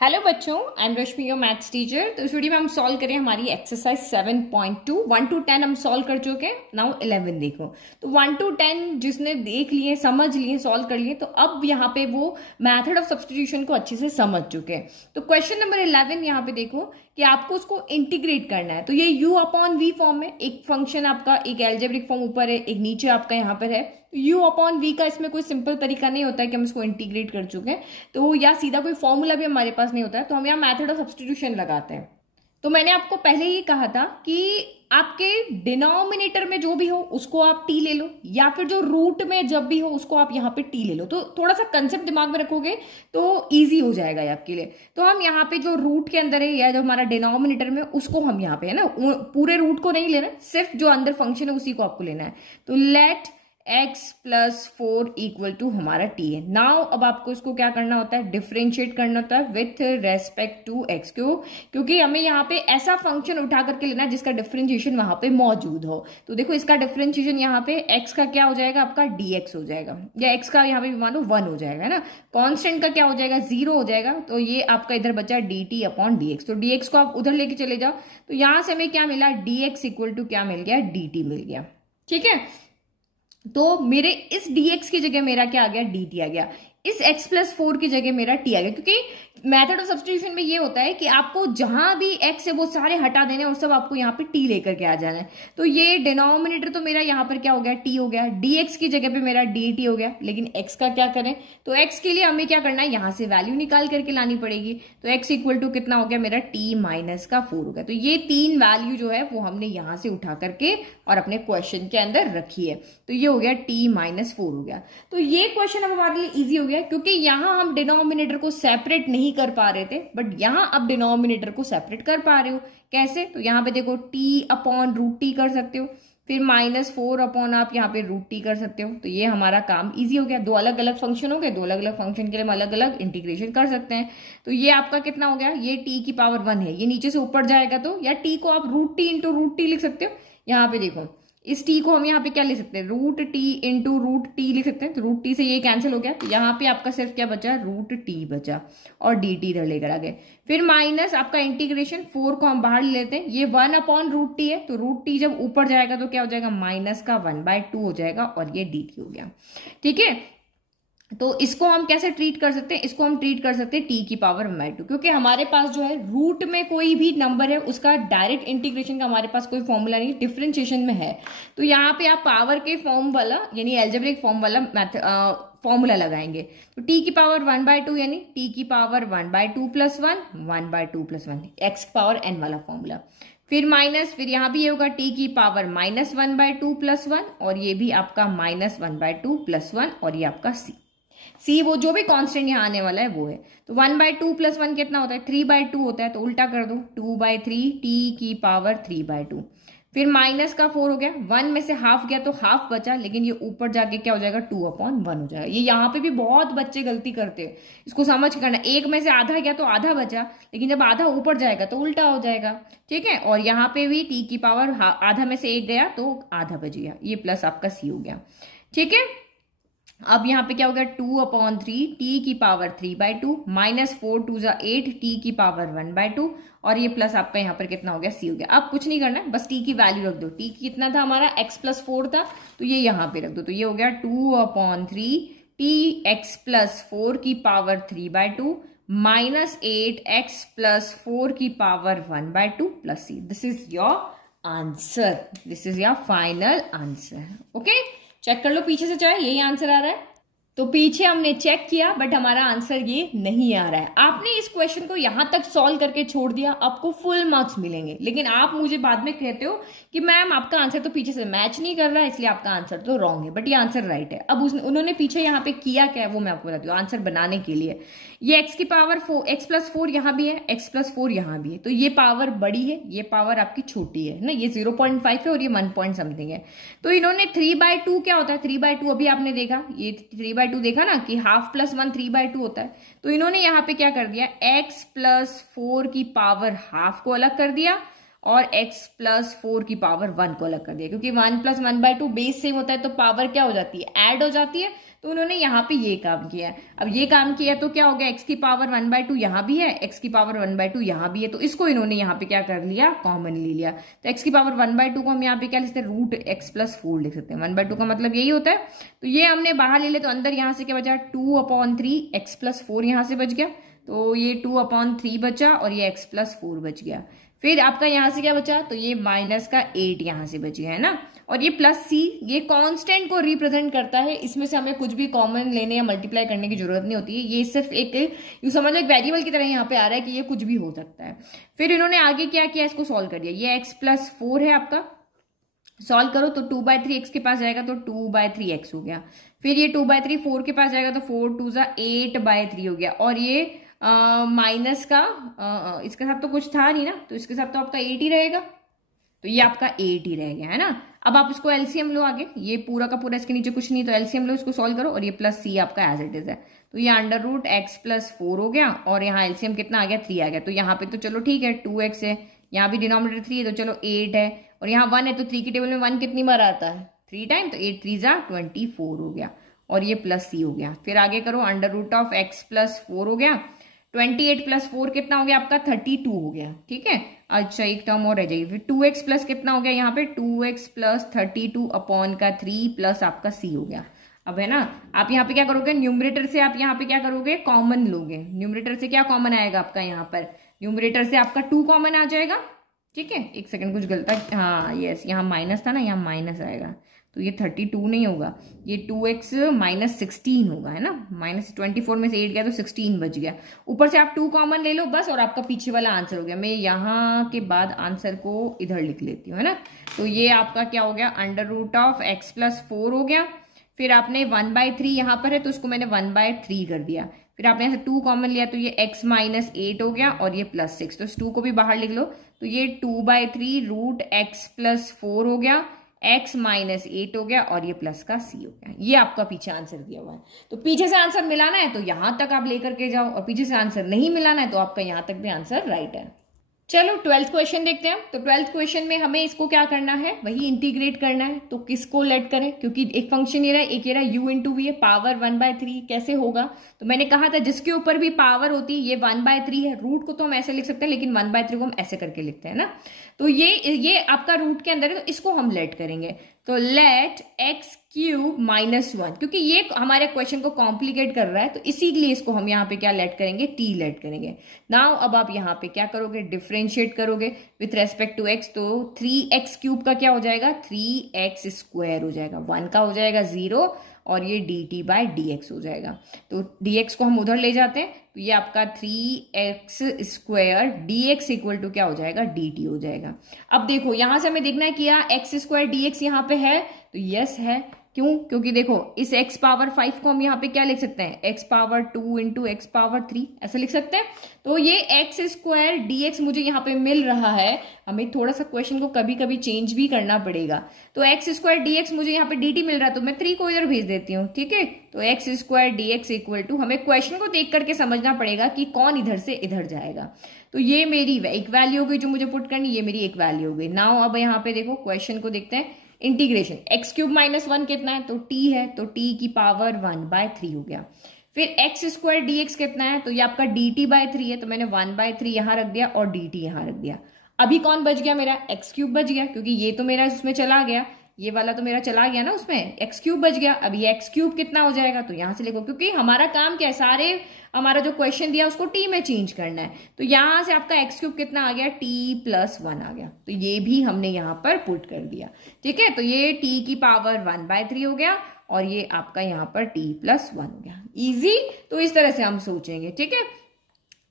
Hello बच्चों, I am Rashmi your maths teacher. तो इस वीडियो में हम सॉल्व करें हमारी एक्सरसाइज 7.2 1 to 10 हम सॉल्व कर चुके हैं। नाउ 11 देखो। तो 1 to 10 जिसने देख लिए, समझ लिए, सॉल्व कर लिए, तो अब यहाँ पे वो मेथड ऑफ सब्स्टिट्यूशन को अच्छे से समझ चुके हैं। तो क्वेश्चन नंबर 11 यहाँ पे देखो कि आपको उसको इंटीग्रेट करना है। तो ये u अपॉन v फॉर्म में एक फंक्शन आपका, एक एल्जेब्रिक फॉर्म ऊपर है, एक नीचे आपका यहाँ पर है। तो u अपॉन v का इसमें कोई सिंपल तरीका नहीं होता है कि हम इसको इंटीग्रेट कर चुके हैं, तो या सीधा कोई फॉर्मूला भी हमारे पास नहीं होता है, तो हम यहाँ मेथड ऑफ सब्स्टिट्यूशन लगाते हैं। तो मैंने आपको पहले ही कहा था कि आपके डिनोमिनेटर में जो भी हो उसको आप t ले लो, या फिर जो रूट में जब भी हो उसको आप यहाँ पे t ले लो। तो थोड़ा सा कंसेप्ट दिमाग में रखोगे तो इजी हो जाएगा ये आपके लिए। तो हम यहाँ पे जो रूट के अंदर है या जो हमारा डिनोमिनेटर में, उसको हम यहाँ पे, है ना, पूरे रूट को नहीं लेना, सिर्फ जो अंदर फंक्शन है उसी को आपको लेना है। तो let x plus 4 equal to हमारा t है। नाउ अब आपको इसको क्या करना होता है, डिफरेंशिएट करना होता है विथ रेस्पेक्ट टू x। क्यों? क्योंकि हमें यहाँ पे ऐसा फंक्शन उठा करके लेना है जिसका डिफरेंशिएशन वहां पे मौजूद हो। तो देखो इसका डिफरेंशिएशन यहाँ पे x का क्या हो जाएगा, आपका dx हो जाएगा, या x का यहाँ पे मान लो 1 हो जाएगा, है ना। कॉन्स्टेंट का क्या हो जाएगा, 0 हो जाएगा। तो ये आपका इधर बचा dt अपॉन dx। तो dx को आप उधर लेके चले जाओ, तो यहां से हमें क्या मिला, dx इक्वल टू क्या मिल गया, dt मिल गया। ठीक है, तो मेरे इस dx की जगह मेरा क्या आ गया, dt आ गया। इस x प्लस 4 की जगह मेरा t आ गया, क्योंकि मेथड ऑफ सब्स्टिट्यूशन में ये होता है कि आपको जहां भी x है वो सारे हटा देने और सब आपको यहाँ पे t लेकर के आ जाना है। तो ये डिनोमिनेटर तो मेरा यहाँ पर क्या हो गया, t हो गया, dx की जगह पे मेरा dt हो गया। लेकिन x का क्या करें, तो x के लिए हमें क्या करना है, यहाँ से वैल्यू निकाल करके लानी पड़ेगी। तो x इक्वल टू कितना हो गया मेरा, t माइनस का 4 हो गया। तो ये तीन वैल्यू जो है वो हमने यहाँ से उठा करके और अपने क्वेश्चन के अंदर रखी है। तो ये हो गया t माइनस 4 हो गया। तो ये क्वेश्चन अब हमारे लिए इजी हो गया, क्योंकि यहां हम डिनोमिनेटर को सेपरेट नहीं कर पा रहे थे, बट यहां अब डिनोमिनेटर को सेपरेट कर पा रहे हो। कैसे? तो यहां पे देखो t अपॉन रूट टी कर सकते हो, फिर माइनस 4 अपॉन आप यहाँ पे रूट टी कर सकते हो। तो ये हमारा काम इजी हो गया। दो अलग अलग फंक्शन हो गए, दो अलग अलग फंक्शन के लिए हम अलग अलग इंटीग्रेशन कर सकते हैं। तो ये आपका कितना हो गया, ये t की पावर 1 है, ये नीचे से ऊपर जाएगा तो, या t को आप root t into root t लिख सकते हो। यहाँ पे देखो इस t को हम यहाँ पे क्या ले सकते हैं, root t into root t लिख सकते हैं। तो रूट टी से ये कैंसिल हो गया, तो यहाँ पे आपका सिर्फ क्या बचा, रूट टी बचा, और डी टी इधर लेकर आ गए। फिर माइनस आपका इंटीग्रेशन 4 को हम बाहर ले लेते हैं, ये 1 अपॉन रूट टी है, तो रूट टी जब ऊपर जाएगा तो क्या हो जाएगा, माइनस का 1/2 हो जाएगा, और ये डी टी हो गया। ठीक है, तो इसको हम कैसे ट्रीट कर सकते हैं, इसको हम ट्रीट कर सकते हैं t की पावर 1/2, क्योंकि हमारे पास जो है रूट में कोई भी नंबर है उसका डायरेक्ट इंटीग्रेशन का हमारे पास कोई फॉर्मूला नहीं, डिफरेंशिएशन में है। तो यहाँ पे आप पावर के फॉर्म वाला, यानी एल्जेब्रिक फॉर्म वाला फॉर्मूला लगाएंगे। तो t की पावर 1/2 यानी t की power 1/2 plus 1 1/2 plus 1, x power n वाला फॉर्मूला। फिर माइनस, फिर यहाँ भी ये होगा t की पावर माइनस 1/2 प्लस 1, और ये भी आपका माइनस 1/2 प्लस 1, और ये आपका c वो जो भी कांस्टेंट यहाँ आने वाला है वो है। तो 1/2 प्लस 1 कितना होता है, 3/2 होता है। तो उल्टा कर दो, 2/3 t की पावर 3/2। फिर माइनस का 4 हो गया, 1 में से हाफ गया तो हाफ बचा, लेकिन ये ऊपर जाके क्या हो जाएगा, 2/1 हो जाएगा। ये यहाँ पे भी बहुत बच्चे गलती करते हैं, इसको समझ करना। एक में से आधा गया तो आधा बचा, लेकिन जब आधा ऊपर जाएगा तो उल्टा हो जाएगा। ठीक है, और यहाँ पे भी t की पावर आधा में से एक गया तो आधा बच गया, ये प्लस आपका c हो गया। ठीक है, अब यहाँ पे क्या हो गया, 2/3 t की पावर 3/2 माइनस 4 2 8 t की पावर 1/2, और ये प्लस आपका यहाँ पर कितना हो गया, c हो गया। अब कुछ नहीं करना है, बस t की वैल्यू रख दो। t कितना था हमारा, x प्लस 4 था, तो ये यहाँ पे रख दो। तो ये हो गया 2/3 t x प्लस 4 की पावर 3/2 माइनस 8x प्लस 4 की power 1/2 plus c। This is your answer, this is your final answer. Okay, check कर लो पीछे से, चाहे यही आंसर आ रहा है। तो पीछे हमने चेक किया, बट हमारा आंसर ये नहीं आ रहा है। आपने इस क्वेश्चन को यहां तक सॉल्व करके छोड़ दिया, आपको फुल मार्क्स मिलेंगे। लेकिन आप मुझे बाद में कहते हो कि मैम आपका आंसर तो पीछे से मैच नहीं कर रहा है, इसलिए आपका आंसर तो रॉन्ग है, बट ये आंसर राइट है। अब उन्होंने पीछे यहाँ पे किया क्या है वो मैं आपको बताती हूँ। आंसर बनाने के लिए ये x की पावर 4, x प्लस 4 यहाँ भी है, x प्लस 4 यहाँ भी है, तो ये पावर बड़ी है, ये पावर आपकी छोटी है ना। ये 0.5 है और ये 1 पॉइंट समथिंग है। तो इन्होंने 3/2 क्या होता है, 3/2 अभी आपने देखा, ये 3/2 देखा ना कि हाफ प्लस 1 3/2 होता है। तो इन्होंने यहाँ पे क्या कर दिया, x प्लस 4 की पावर हाफ को अलग कर दिया, और x प्लस 4 की पावर 1 को अलग कर दिया, क्योंकि 1 प्लस 1/2 बेस सेम होता है तो पावर क्या हो जाती है, ऐड हो जाती है। तो उन्होंने यहाँ पे ये काम किया है। अब ये काम किया तो क्या हो गया, x की पावर 1/2 यहाँ भी है, x की पावर 1/2 यहाँ भी है, तो इसको इन्होंने यहाँ पे क्या कर लिया, कॉमन ले लिया। तो x की पावर 1/2 को हम यहाँ पे क्या लिख सकते हैं, रूट x प्लस 4 लिख सकते हैं। 1/2 का मतलब यही होता है। तो ये हमने बाहर ले लिया, तो अंदर यहाँ से क्या बचा, 2/3 x प्लस 4 यहाँ से बच गया, तो ये 2/3 बचा और ये x प्लस 4 बच गया। फिर आपका यहाँ से क्या बचा, तो ये माइनस का 8 यहाँ से बच गया है ना। और ये प्लस c, ये कांस्टेंट को रिप्रेजेंट करता है, इसमें से हमें कुछ भी कॉमन लेने या मल्टीप्लाई करने की जरूरत नहीं होती है। ये सिर्फ एक यू समझ लो एक वेरिएबल की तरह यहाँ पे आ रहा है कि ये कुछ भी हो सकता है। फिर इन्होंने आगे क्या किया, इसको सॉल्व कर दिया। ये x प्लस 4 है आपका, सॉल्व करो तो 2/3 x के पास जाएगा तो 2/3 x हो गया। फिर ये 2/3 4 के पास जाएगा तो 4 2 जा 8/3 हो गया। और ये माइनस का इसके साथ तो कुछ था नहीं ना, तो इसके साथ तो आपका 8 ही रहेगा, तो ये आपका 8 ही रह गया है ना। अब आप इसको एलसीएम लो आगे, ये पूरा का पूरा इसके नीचे कुछ नहीं, तो एलसीएम लो, इसको सॉल्व करो और ये प्लस सी आपका एज इट इज है। तो ये अंडर रूट x प्लस 4 हो गया और यहाँ एलसीएम कितना आ गया, 3 आ गया। तो यहाँ पे तो चलो ठीक है 2x है, यहाँ भी डिनोमिनेटर 3 है तो चलो 8 है, और यहाँ 1 है तो 3 की टेबल में 1 कितनी बार आता है, 3 टाइम, तो 8 3 जा 24 हो गया और ये प्लस सी हो गया। फिर आगे करो, under root of x plus 4 हो गया, 28 प्लस 4 कितना हो गया आपका, 32 हो गया। ठीक है, अच्छा एक टर्म और रह जाएगी। फिर 2x प्लस कितना हो गया यहाँ पे, 2x प्लस 32/3 प्लस आपका c हो गया। अब है ना, आप यहाँ पे क्या करोगे, न्यूमरेटर से आप यहाँ पे क्या करोगे, कॉमन लोगे। न्यूमरेटर से क्या कॉमन आएगा आपका, यहाँ पर न्यूमरेटर से आपका 2 कॉमन आ जाएगा। ठीक है, एक सेकंड कुछ गलत, हाँ यस, यहाँ माइनस था ना, यहाँ माइनस आएगा, तो ये 32 नहीं होगा, ये 2x माइनस 16 होगा, है ना। माइनस 24 में से 8 गया तो 16 बच गया। ऊपर से आप 2 कॉमन ले लो बस, और आपका पीछे वाला आंसर हो गया। मैं यहाँ के बाद आंसर को इधर लिख लेती हूँ, है ना। तो ये आपका क्या हो गया, under root of x plus 4 हो गया। फिर आपने 1/3 यहाँ पर है तो उसको मैंने 1/3 कर दिया। फिर आपने यहाँ से 2 कॉमन लिया तो ये x माइनस 8 हो गया और ये प्लस 6, तो इस 2 को भी बाहर लिख लो। तो ये 2/3 रूट x प्लस 4 हो गया, x माइनस 8 हो गया और ये प्लस का c हो गया। ये आपका पीछे आंसर दिया हुआ है। तो पीछे से आंसर मिलाना है तो यहां तक आप लेकर के जाओ, और पीछे से आंसर नहीं मिलाना है तो आपका यहां तक भी आंसर राइट है। चलो 12th क्वेश्चन देखते हैं। तो 12th क्वेश्चन में हमें इसको क्या करना है, वही इंटीग्रेट करना है। तो किसको लेट करें, क्योंकि एक फंक्शन ये रहा है, एक ये रहा u इंटू वी है, पावर 1/3 कैसे होगा। तो मैंने कहा था जिसके ऊपर भी पावर होती है, ये 1/3 है। रूट को तो हम ऐसे लिख सकते हैं, लेकिन 1/3 को हम ऐसे करके लिखते हैं ना। तो ये आपका रूट के अंदर है, तो इसको हम लेट करेंगे। तो लेट x क्यूब माइनस 1, क्योंकि ये हमारे क्वेश्चन को कॉम्प्लिकेट कर रहा है, तो इसीलिए इसको हम यहाँ पे क्या लेट करेंगे, t लेट करेंगे। नाउ अब आप यहाँ पे क्या करोगे, डिफरेंशिएट करोगे विथ रेस्पेक्ट टू x। तो 3x क्यूब का क्या हो जाएगा, 3x स्क्वायर हो जाएगा, 1 का हो जाएगा 0 और ये dt बाय dx हो जाएगा। तो dx को हम उधर ले जाते हैं, तो ये आपका 3x square dx equal to क्या हो जाएगा, dt हो जाएगा। अब देखो यहां से हमें देखना है कि x स्क्वायर dx यहाँ पे है, तो यस है। क्यों, क्योंकि देखो इस x पावर 5 को हम यहाँ पे क्या लिख सकते हैं, x power 2 into x power 3 ऐसा लिख सकते हैं। तो ये x स्क्वायर dx मुझे यहाँ पे मिल रहा है। हमें थोड़ा सा क्वेश्चन को कभी कभी चेंज भी करना पड़ेगा। तो x स्क्वायर dx मुझे यहाँ पे dt मिल रहा है, तो मैं 3 को इधर भेज देती हूँ। ठीक है, तो x square dx equal to, हमें क्वेश्चन को देख करके समझना पड़ेगा कि कौन इधर से इधर जाएगा। तो ये मेरी एक वैल्यू हो गई जो मुझे पुट करनी, ये मेरी एक वैल्यू हो गई। नाउ अब यहाँ पे देखो क्वेश्चन को देखते हैं, इंटीग्रेशन x क्यूब माइनस 1 कितना है, तो t है, तो t की पावर 1/3 हो गया। फिर x स्क्वायर dx कितना है, तो ये आपका dt/3 है, तो मैंने 1/3 यहां रख दिया और dt यहां रख दिया। अभी कौन बच गया, मेरा x क्यूब बच गया, क्योंकि ये तो मेरा उसमें चला गया, ये वाला तो मेरा चला गया ना, उसमें x क्यूब बच गया। अब ये x क्यूब कितना हो जाएगा, तो यहां से लिखो, क्योंकि हमारा काम क्या है, सारे हमारा जो क्वेश्चन दिया उसको t में चेंज करना है। तो यहां से आपका x क्यूब कितना आ गया, t+1 आ गया, तो ये भी हमने यहां पर पुट कर दिया। ठीक है, तो ये t की पावर 1/3 हो गया और ये आपका यहाँ पर t+1 हो गया। इजी, तो इस तरह से हम सोचेंगे। ठीक है,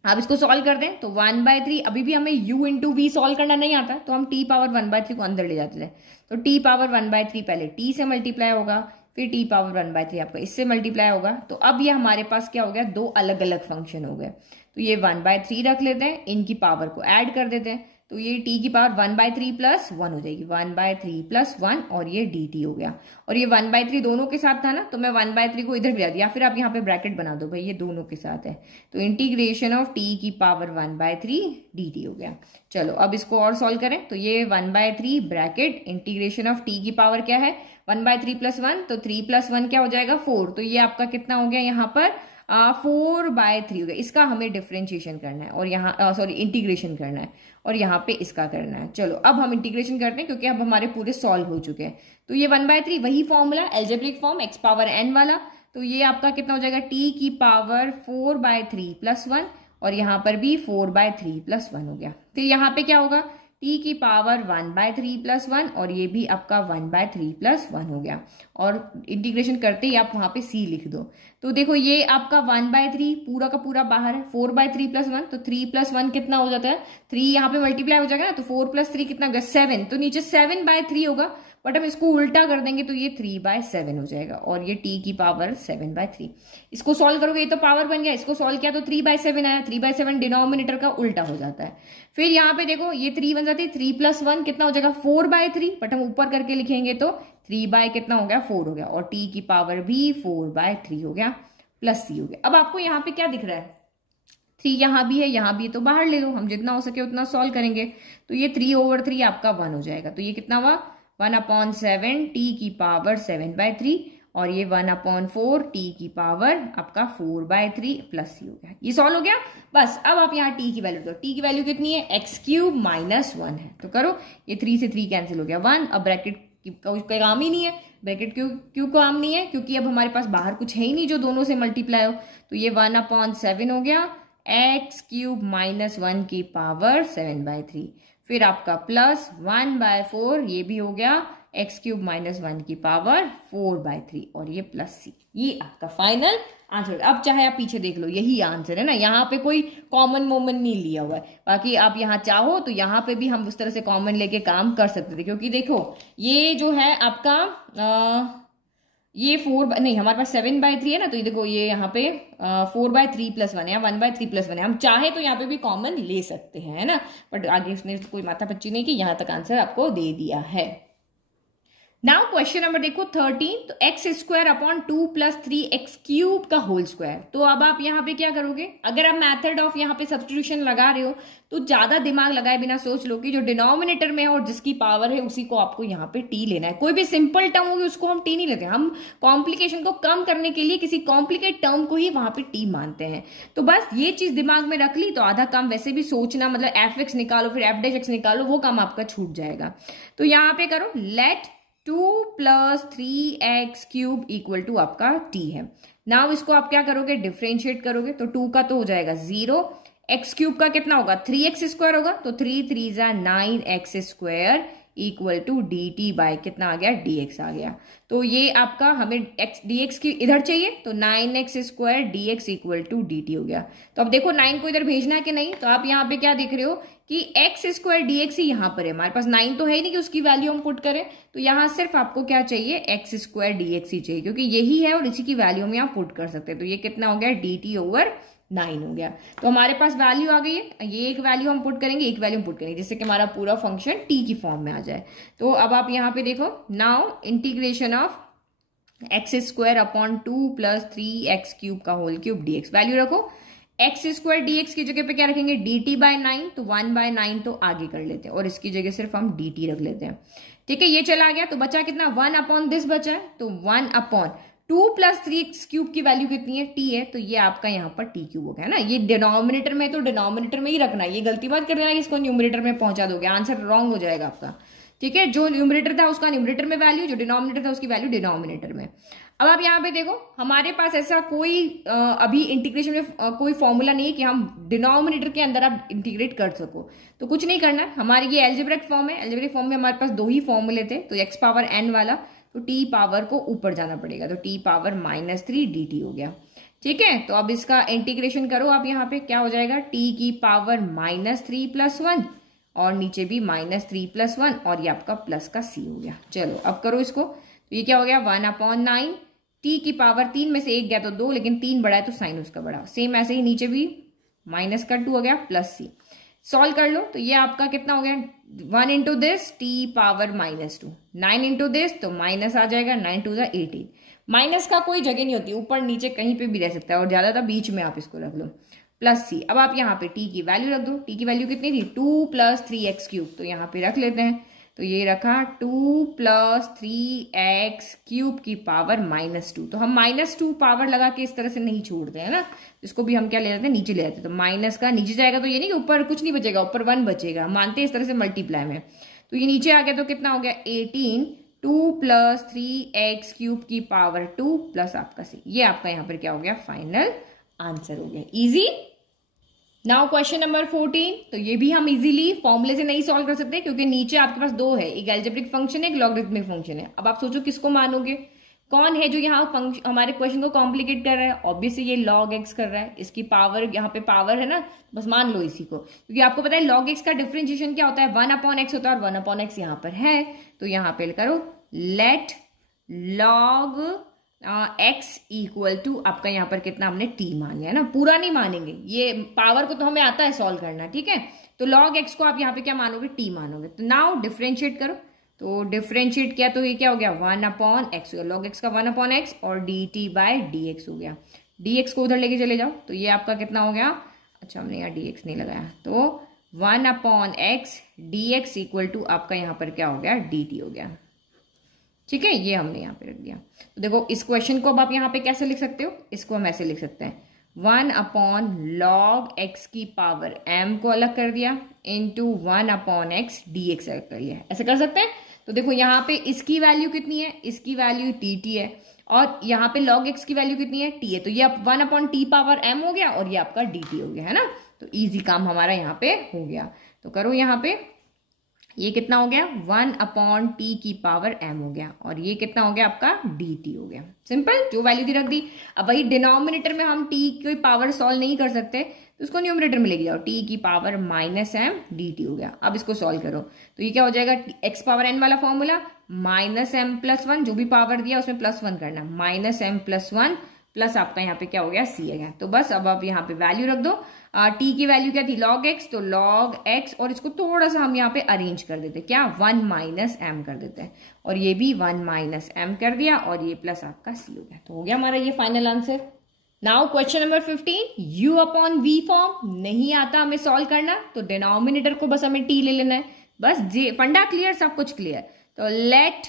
आप इसको सॉल्व कर दें तो 1/3, अभी भी हमें u इंटू वी सॉल्व करना नहीं आता, तो हम t पावर 1/3 को अंदर ले जाते थे। तो t पावर 1/3 पहले t से मल्टीप्लाई होगा, फिर t पावर 1/3 आपका इससे मल्टीप्लाई होगा। तो अब ये हमारे पास क्या हो गया, दो अलग अलग फंक्शन हो गए। तो ये 1/3 रख लेते हैं, इनकी पावर को ऐड कर देते हैं। तो ये टी की पावर 1/3 प्लस 1 हो जाएगी, 1/3 प्लस 1 और ये dt हो गया। और ये 1/3 दोनों के साथ था ना, तो मैं 1/3 को इधर गिरा दिया, फिर आप यहाँ पे ब्रैकेट बना दो भाई, ये दोनों के साथ है। तो इंटीग्रेशन ऑफ टी की पावर 1/3 dt हो गया। चलो अब इसको और सॉल्व करें, तो ये 1/3 ब्रैकेट इंटीग्रेशन ऑफ टी की पावर क्या है 1/3 प्लस 1, तो 3 प्लस 1 क्या हो जाएगा 4। तो ये आपका कितना हो गया यहाँ पर 4/3 हो गया। इसका हमें डिफरेंशिएशन करना है और यहाँ सॉरी इंटीग्रेशन करना है और यहाँ पे इसका करना है। चलो अब हम इंटीग्रेशन करते हैं क्योंकि अब हमारे पूरे सॉल्व हो चुके हैं। तो ये 1/3 वही formula algebraic form x power n वाला, तो ये आपका कितना हो जाएगा t की पावर 4/3 प्लस 1 और यहाँ पर भी 4/3 प्लस 1 हो गया। फिर यहाँ पे क्या होगा t की पावर 1/3 प्लस 1 और ये भी आपका 1/3 प्लस 1 हो गया। और इंटीग्रेशन करते ही आप वहां पे c लिख दो। तो देखो ये आपका 1/3 पूरा का पूरा बाहर है, 4/3 प्लस 1, तो 3 प्लस 1 कितना हो जाता है 3, यहाँ पे मल्टीप्लाई हो जाएगा ना, तो 4 प्लस 3 कितना होगा 7, तो नीचे 7/3 होगा, बट हम इसको उल्टा कर देंगे तो ये 3/7 हो जाएगा और ये t की पावर 7/3। इसको सॉल्व करोगे ये तो पावर बन गया, इसको सॉल्व किया तो 3/7 आया, 3/7 डिनोमिनेटर का उल्टा हो जाता है। फिर यहाँ पे देखो ये 3 बन जाती है, 3 प्लस 1 कितना हो जाएगा 4/3, बट हम ऊपर करके लिखेंगे तो 3 कितना हो गया 4 हो गया और t की पावर भी 4/3 हो गया प्लस c हो गया। अब आपको यहाँ पे क्या दिख रहा है 3 यहाँ भी है यहाँ भी है, तो बाहर ले लो, हम जितना हो सके उतना सॉल्व करेंगे। तो ये 3/3 आपका 1 हो जाएगा, तो ये कितना हुआ 1/7 t की पावर 7/3 और ये 1/4 t की पावर आपका 4/3 प्लस c हो गया। ये सॉल्व हो गया। बस अब आप यहाँ t की वैल्यू दो, t की वैल्यू कितनी है x³ माइनस 1 है, तो करो ये 3 से 3 कैंसिल हो गया 1। अब ब्रैकेट का काम ही नहीं है, ब्रैकेट क्यों काम नहीं है क्योंकि अब हमारे पास बाहर कुछ है ही नहीं जो दोनों से मल्टीप्लाई हो। तो ये 1/7 हो गया x³ माइनस 1 की पावर 7/3, फिर आपका प्लस 1/4 ये भी हो गया x³ माइनस 1 की पावर 4/3 और ये प्लस c। ये आपका फाइनल आंसर। अब चाहे आप पीछे देख लो यही आंसर है ना, यहाँ पे कोई कॉमन मोमन नहीं लिया हुआ है। बाकी आप यहाँ चाहो तो यहाँ पे भी हम उस तरह से कॉमन लेके काम कर सकते थे, क्योंकि देखो ये जो है आपका ये 4 नहीं हमारे पास 7/3 है ना, तो ये देखो ये यहाँ पे 4/3 प्लस 1 है, 1/3 प्लस 1 है। हम चाहे तो यहाँ पे भी कॉमन ले सकते हैं, है ना, बट आगे उसने कोई माथा पच्ची नहीं की, यहाँ तक आंसर आपको दे दिया है। नाउ क्वेश्चन नंबर देखो 13, तो x² अपॉन 2 प्लस 3x³ का होल स्क्वायर। तो अब आप यहाँ पे क्या करोगे, अगर आप मेथड ऑफ यहाँ पे सब्स्टिट्यूशन लगा रहे हो तो ज्यादा दिमाग लगाए बिना सोच लो कि जो डिनोमिनेटर में है और जिसकी पावर है उसी को आपको यहाँ पे t लेना है। कोई भी सिंपल टर्म होगी उसको हम t नहीं लेते, हम कॉम्प्लिकेशन को कम करने के लिए किसी कॉम्प्लिकेट टर्म को ही वहां पे t मानते हैं। तो बस ये चीज दिमाग में रख ली तो आधा काम वैसे भी सोचना, मतलब f(x) निकालो फिर f'(x) निकालो, वो काम आपका छूट जाएगा। तो यहाँ पे करो let 2 plus 3x³ equal to आपका t है। नाउ इसको आप क्या करोगे डिफरेंशिएट करोगे, तो 2 का तो हो जाएगा 0, x³ का कितना होगा 3x² होगा, तो 3 3 जा 9x² equal to dt bye कितना आ गया dx आ गया। तो ये आपका हमें dx की इधर चाहिए, तो 9x² dx equal to dt हो गया। तो अब देखो 9 को इधर भेजना है कि नहीं, तो आप यहाँ पे क्या देख रहे हो कि x² dx ही यहाँ पर है, हमारे पास 9 तो है ही नहीं कि उसकी वैल्यू हम पुट करें, तो यहाँ सिर्फ आपको क्या चाहिए x² dx ही चाहिए, क्योंकि यही है और इसी की वैल्यू हम यहाँ पुट कर सकते हैं। तो ये कितना हो गया dt/9 हो गया। तो हमारे पास वैल्यू आ गई है, ये एक वैल्यू हम पुट करेंगे एक वैल्यू हम पुट करेंगे, जिससे कि हमारा पूरा फंक्शन t की फॉर्म में आ जाए। तो अब आप यहाँ पे देखो now integration of x² upon 2 plus 3x³ का होल क्यूब dx, वैल्यू रखो x² dx की जगह पे क्या रखेंगे dt/9, तो 1/9 तो आगे कर लेते हैं और इसकी जगह सिर्फ हम dt रख लेते हैं। ठीक है, ये चला गया, तो बचा कितना 1 अपॉन दिस बचा है, तो 1 अपॉन 2 प्लस 3x³ की वैल्यू कितनी है t है, तो ये आपका यहाँ पर t³ हो गया ना। ये डिनोमिनेटर में तो डिनोमिनेटर में ही रखना है, ये गलती मत कर देना कि इसको न्यूमरेटर में पहुंचा दोगे, आंसर रॉन्ग हो जाएगा आपका। ठीक है, जो न्यूमरेटर था उसका न्यूमरेटर में वैल्यू, जो डिनोमिनेटर था उसकी वैल्यू डिनोमिनेटर में। अब आप यहाँ पे देखो हमारे पास ऐसा कोई अभी इंटीग्रेशन में कोई फॉर्मूला नहीं है कि हम डिनोमिनेटर के अंदर आप इंटीग्रेट कर सको, तो कुछ नहीं करना है। हमारी ये एल्जेब्रिक फॉर्म है, एल्जेब्रिक फॉर्म में हमारे पास 2 ही फॉर्मूले थे, तो x⁻n वाला, तो t पावर को ऊपर जाना पड़ेगा, तो t⁻−3 dt हो गया। ठीक है, तो अब इसका इंटीग्रेशन करो आप, यहाँ पे क्या हो जाएगा t⁻³ प्लस 1 और नीचे भी -3 प्लस 1 और ये आपका प्लस का c हो गया। चलो अब करो इसको, तो ये क्या हो गया 1/9, t⁻3 में से 1 गया तो 2, लेकिन 3 बड़ा है तो साइन उसका बड़ा, सेम ऐसे ही नीचे भी -2 हो गया प्लस c। सॉल्व कर लो। तो ये आपका कितना हो गया, 1 into this T power -2, 9 into this, तो माइनस आ जाएगा, 9 टू 18। माइनस का कोई जगह नहीं होती, ऊपर नीचे कहीं पे भी रह सकता है, और ज्यादातर बीच में आप इसको रख लो, प्लस सी। अब आप यहाँ पे टी की वैल्यू रख दो। टी की वैल्यू कितनी थी, 2 + 3x³, तो यहाँ पे रख लेते हैं। तो ये रखा 2 + 3x³ की पावर -2। तो हम -2 पावर लगा के इस तरह से नहीं छोड़ते हैं ना, इसको भी हम क्या ले जाते हैं, नीचे ले जाते हैं। तो माइनस का नीचे जाएगा तो ये नहीं कि ऊपर कुछ नहीं बचेगा, ऊपर 1 बचेगा, मानते हैं इस तरह से मल्टीप्लाई में। तो ये नीचे आ गया तो कितना हो गया 18, 2 + 3x³ की पावर 2 प्लस आपका सी। ये आपका यहाँ पर क्या हो गया, फाइनल आंसर हो गया। इजी। Now question number 14। तो ये भी हम इजीली फॉर्मूले से नहीं सॉल्व कर सकते, क्योंकि नीचे आपके पास दो है, एक अलजेब्रिक फंक्शन है, एक लॉगरिथमिक फंक्शन है। अब आप सोचो किसको मानोगे, कौन है जो यहाँ हमारे क्वेश्चन को कॉम्प्लिकेट कर रहा है। ऑब्वियसली ये log x कर रहा है, इसकी पावर यहाँ पे पावर है ना, बस मान लो इसी को, क्योंकि आपको पता है log x का डिफरेंशिएशन क्या होता है, 1/x होता है, और 1/x यहाँ पर है। तो यहाँ पे करो let log x equal to आपका यहाँ पर कितना हमने t मान लिया ना, पूरा नहीं मानेंगे, ये पावर को तो हमें आता है सॉल्व करना, ठीक है। तो log x को आप यहाँ पे क्या मानोगे, t मानोगे। तो नाउ डिफरेंशिएट करो, तो डिफरेंशिएट किया तो ये क्या हो गया, 1/x हो गया, log x का 1/x, और dt/dx हो गया। dx को उधर लेके चले जाओ, तो ये आपका कितना हो गया, अच्छा हमने यहाँ dx नहीं लगाया, तो 1/x dx इक्वल टू आपका यहाँ पर क्या हो गया, dt हो गया, ठीक है। ये हमने यहाँ पे रख दिया। तो देखो इस क्वेश्चन को अब आप यहाँ पे कैसे लिख सकते हो, इसको हम ऐसे लिख सकते हैं, 1/log x की पावर m को अलग कर दिया, इंटू 1/x dx अलग कर लिया, ऐसे कर सकते हैं। तो देखो यहाँ पे इसकी वैल्यू कितनी है, इसकी वैल्यू dt है, और यहाँ पे log x की वैल्यू कितनी है, t है। तो ये आप 1/t पावर m हो गया, और ये आपका dt हो गया, है ना। तो इजी काम हमारा यहाँ पे हो गया। तो करो यहाँ पे, ये कितना हो गया, 1/t की पावर m हो गया, और ये कितना हो गया आपका dt हो गया। सिंपल, जो वैल्यू थी रख दी। अब वही डिनोमिनेटर में हम t की पावर सॉल्व नहीं कर सकते, तो उसको न्यूमरेटर में लेके जाओ, t की पावर -m dt हो गया। अब इसको सॉल्व करो, तो ये क्या हो जाएगा, x पावर n वाला फॉर्मूला, -m+1, जो भी पावर दिया उसमें +1 करना, -m+1 प्लस आपका यहाँ पे क्या हो गया, c आ गया। तो बस अब आप यहाँ पे वैल्यू रख दो। t की वैल्यू क्या थी, log x, तो log x, और इसको थोड़ा सा हम यहाँ पे अरेंज कर देते, क्या 1 - m कर देते हैं, और ये भी 1 - m कर दिया, और ये प्लस आपका c हो गया। तो हो गया हमारा ये final answer. Now question number 15, u/v form नहीं आता हमें सॉल्व करना, तो डिनोमिनेटर को बस हमें t ले लेना है, बस फंडा क्लियर, सब कुछ क्लियर। तो लेट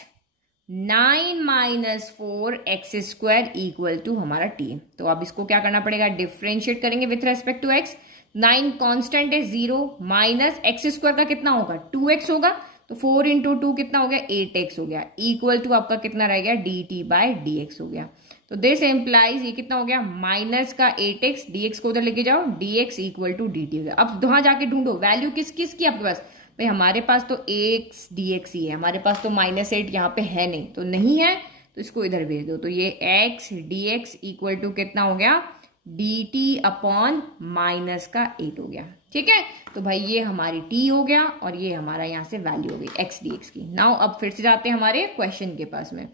9 - 4x² इक्वल टू हमारा t। तो अब इसको क्या करना पड़ेगा, डिफरेंशिएट करेंगे with respect to x। 9 constant है 0, माइनस x² का कितना होगा, 2x होगा, तो 4 × 2 कितना हो गया, 8x हो गया, इक्वल टू आपका कितना रह गया, dt/dx हो गया। तो दिस एम्प्लाइज ये कितना हो गया, माइनस का 8x, dx को उधर लेके जाओ, dx इक्वल टू dt हो गया। अब वहां जाके ढूंढो वैल्यू किस किस की आपके पास, भाई हमारे पास तो x dx ही है, हमारे पास तो -8 यहाँ पे है नहीं, तो नहीं है, तो इसको इधर भेज दो। तो ये x dx इक्वल टू कितना हो गया, dt/-8 हो गया, ठीक है। तो भाई ये हमारी t हो गया, और ये हमारा यहाँ से वैल्यू हो गई x dx की। नाउ अब फिर से जाते हैं हमारे क्वेश्चन के पास में।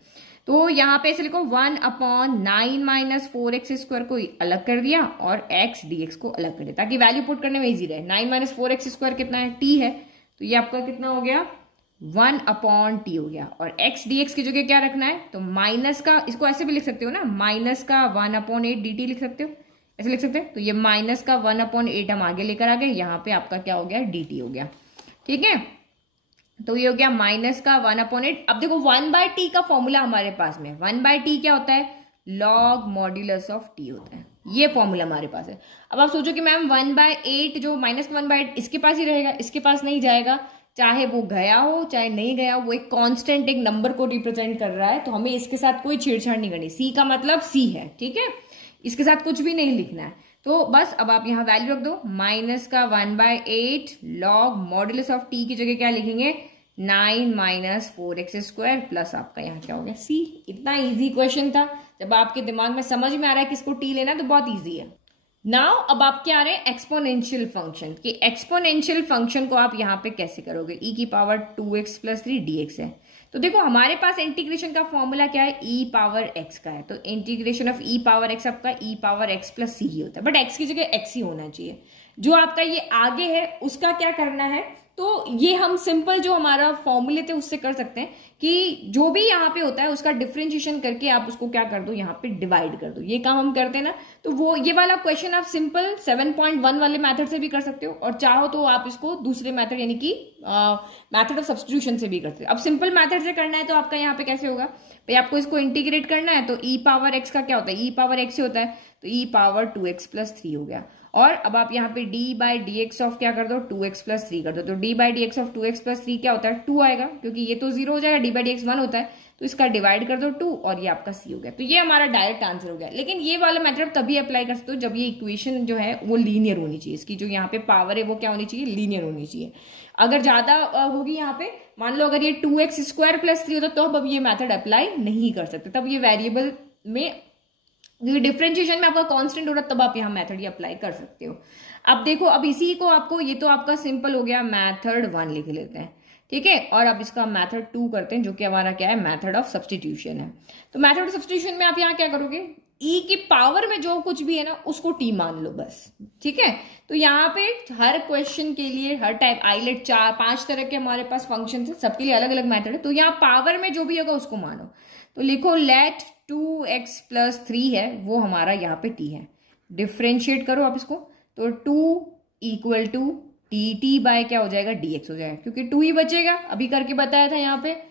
तो यहाँ पे ऐसे लिखो 1/9 - 4x² को अलग कर दिया, और x dx को अलग कर दिया, ताकि वैल्यू पुट करने में इजी रहे। 9 - 4x² कितना है, t है, तो ये आपका कितना हो गया, 1/t हो गया, और x dx की जगह क्या रखना है, तो माइनस का, इसको ऐसे भी लिख सकते हो ना, माइनस का 1/8 dt लिख सकते हो, ऐसे लिख सकते हैं। तो ये माइनस का 1/8 हम आगे लेकर आ गए, यहाँ पे आपका क्या हो गया, dt हो गया, ठीक है। तो ये हो गया माइनस का 1/8। अब देखो 1/t का फॉर्मूला हमारे पास में, 1/t क्या होता है, log मॉड्यूलस ऑफ t होता है, ये फॉर्मूला हमारे पास है। अब आप सोचो कि मैम 1/8 जो माइनस का 1/8 इसके पास ही रहेगा, इसके पास नहीं जाएगा, चाहे वो गया हो चाहे नहीं गया हो, वो एक कांस्टेंट एक नंबर को रिप्रेजेंट कर रहा है, तो हमें इसके साथ कोई छेड़छाड़ नहीं करनी। c का मतलब c है, ठीक है, इसके साथ कुछ भी नहीं लिखना है। तो बस अब आप यहाँ वैल्यू रख दो, माइनस का 1/8 log मॉड्यूलस ऑफ t की जगह क्या लिखेंगे, 9 - 4x² प्लस आपका यहाँ क्या हो गया, c। इतना इजी क्वेश्चन था, जब आपके दिमाग में समझ में आ रहा है किसको t लेना, तो बहुत इजी है। नाउ अब आपके आ रहे हैं एक्सपोनेंशियल फंक्शन, कि एक्सपोनेंशियल फंक्शन को आप यहाँ पे कैसे करोगे, e⁻2x + 3 dx है। तो देखो हमारे पास इंटीग्रेशन का फॉर्मूला क्या है, e⁻x का है, तो इंटीग्रेशन ऑफ e⁻x आपका e⁻x + c ही होता है, बट x की जगह x ही होना चाहिए। जो आपका ये आगे है उसका क्या करना है, तो ये हम सिंपल जो हमारा फॉर्मूले थे उससे कर सकते हैं कि जो भी यहाँ पे होता है उसका डिफरेंशिएशन करके आप उसको क्या कर दो, यहाँ पे डिवाइड कर दो। ये काम हम करते हैं ना, तो वो ये वाला क्वेश्चन आप सिंपल 7.1 वाले मेथड से भी कर सकते हो, और चाहो तो आप इसको दूसरे मेथड यानी कि मेथड ऑफ सब्स्टिट्यूशन से भी कर सकते हो। अब सिंपल मेथड से करना है तो आपका यहाँ पे कैसे होगा भाई, आपको इसको इंटीग्रेट करना है तो e पावर x का क्या होता है, e पावर x होता है, तो e पावर 2x प्लस 3 हो गया। और अब आप यहाँ पे d by D x of क्या कर दो, 2x प्लस 3 कर दो, तो d by D x of 2x plus 3 क्या होता है, 2 आएगा, क्योंकि ये तो 0 हो जाएगा, d बाई डी एक्स 1 होता है, तो इसका डिवाइड कर दो 2 और ये आपका c हो गया। तो ये हमारा डायरेक्ट आंसर हो गया। लेकिन ये वाला मेथड तभी अप्लाई कर सकते हो जब ये इक्वेशन जो है वो लीनियर होनी चाहिए, इसकी जो यहाँ पे पावर है वो क्या होनी चाहिए, लीनियर होनी चाहिए। अगर ज्यादा होगी यहाँ पे, मान लो अगर ये 2x स्क्वायर प्लस 3 होता तो अब ये मेथड अप्लाई नहीं कर सकते, तब ये वेरिएबल में डिफरेंशिएशन में आपका कांस्टेंट हो रहा है, तब आप यहाँ मेथड ये अप्लाई कर सकते हो। अब देखो, अब इसी को आपको, ये तो आपका सिंपल हो गया, मेथड 1 लिख लेते हैं, ठीक है। और अब इसका मेथड 2 करते हैं, जो कि हमारा क्या है, मेथड ऑफ सब्स्टिट्यूशन है। तो मेथड ऑफ सब्स्टिट्यूशन में आप यहाँ क्या करोगे, e की पावर में जो कुछ भी है ना उसको t मान लो बस, ठीक है। तो यहाँ पे हर क्वेश्चन के लिए हर टाइप आइलेट 4-5 तरह के हमारे पास फंक्शन है, सबके लिए अलग अलग मेथड है। तो यहाँ पावर में जो भी होगा उसको मानो, तो लिखो लेट 2x प्लस 3 है वो हमारा यहाँ पे t है, डिफ्रेंशिएट करो आप इसको, तो 2 इक्वल टू dt बाय क्या हो जाएगा, dx हो जाएगा, क्योंकि 2 ही बचेगा, अभी करके बताया था यहाँ पे।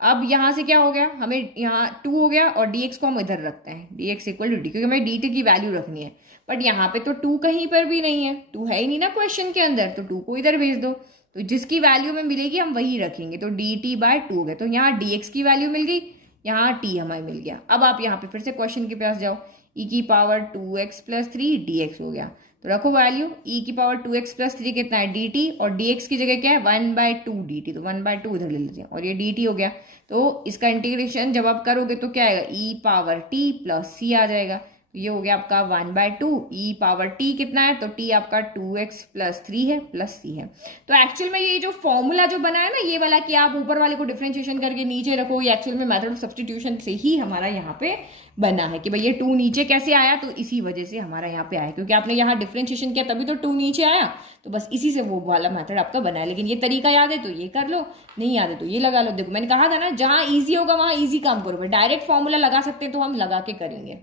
अब यहां से क्या हो गया, हमें यहाँ 2 हो गया और dx को हम इधर रखते हैं, dx इक्वल टू डी, क्योंकि हमें dt की वैल्यू रखनी है। बट यहाँ पे तो 2 कहीं पर भी नहीं है, 2 है ही नहीं ना क्वेश्चन के अंदर, तो 2 को इधर भेज दो, तो जिसकी वैल्यू में मिलेगी हम वही रखेंगे, तो dt बाय 2 हो गया। तो यहाँ dx की वैल्यू मिल गई, यहाँ t हमें मिल गया। अब आप यहाँ पे फिर से क्वेश्चन के पास जाओ, e की पावर 2x प्लस 3 dx हो गया, तो रखो वैल्यू, e की पावर 2x प्लस 3 कितना है, dt, और dx की जगह क्या है 1/2 dt, तो 1/2 इधर ले लेते हैं, और ये dt हो गया। तो इसका इंटीग्रेशन जब आप करोगे तो क्या आएगा, e power t plus c आ जाएगा, तो ये हो गया आपका 1/2, e पावर t कितना है, तो t आपका 2x प्लस 3 है प्लस c है। तो एक्चुअल में ये जो फॉर्मूला जो बना है ना ये वाला, कि आप ऊपर वाले को डिफरेंशिएशन करके नीचे रखो, ये एक्चुअल में मेथड ऑफ सब्स्टिट्यूशन से ही हमारा यहाँ पे बना है, कि भाई ये 2 नीचे कैसे आया, तो इसी वजह से हमारा यहाँ पे आया, क्योंकि आपने यहाँ डिफरेंशिएशन किया तभी तो 2 नीचे आया, तो बस इसी से वो वाला मेथड आपका बना है। लेकिन ये तरीका याद है तो ये कर लो, नहीं याद है तो ये लगा लो। देखो मैंने कहा था ना, जहां ईजी होगा वहां ईजी काम करो, डायरेक्ट फॉर्मूला लगा सकते हैं तो हम लगा के करेंगे।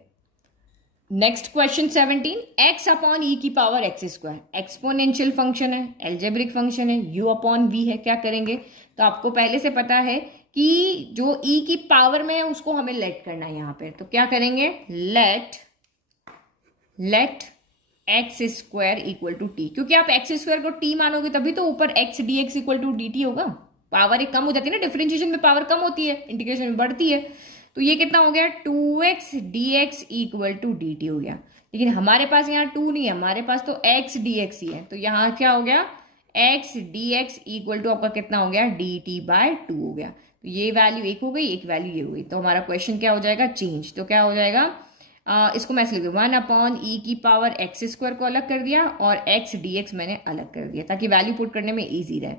नेक्स्ट क्वेश्चन 17, x अपॉन ई की power x square, exponential function है, एल्जेब्रिक फंक्शन है, u अपॉन v है, क्या करेंगे, तो आपको पहले से पता है कि जो e की पावर में है उसको हमें लेट करना है यहाँ पे, तो क्या करेंगे, let x square equal to t, क्योंकि आप एक्स स्क्वायर को t मानोगे तभी तो ऊपर x dx equal to dt होगा, पावर एक कम हो जाती है ना, डिफरेंशिएशन में पावर कम होती है, इंटीग्रेशन में बढ़ती है। तो ये कितना हो गया, 2x dx equal to dt हो गया। लेकिन हमारे पास यहाँ 2 नहीं है, हमारे पास तो x dx ही है, तो यहाँ क्या हो गया, x dx इक्वल टू आपका कितना हो गया, dt बाय 2 हो गया। तो ये वैल्यू एक हो गई, एक वैल्यू ये हो गई, तो हमारा क्वेश्चन क्या हो जाएगा, चेंज। तो क्या हो जाएगा, इसको मैं लिख दूँ 1 अपॉन ई की पावर एक्स स्क्वायर को अलग कर दिया और x dx मैंने अलग कर दिया, ताकि वैल्यू पुट करने में ईजी रहे।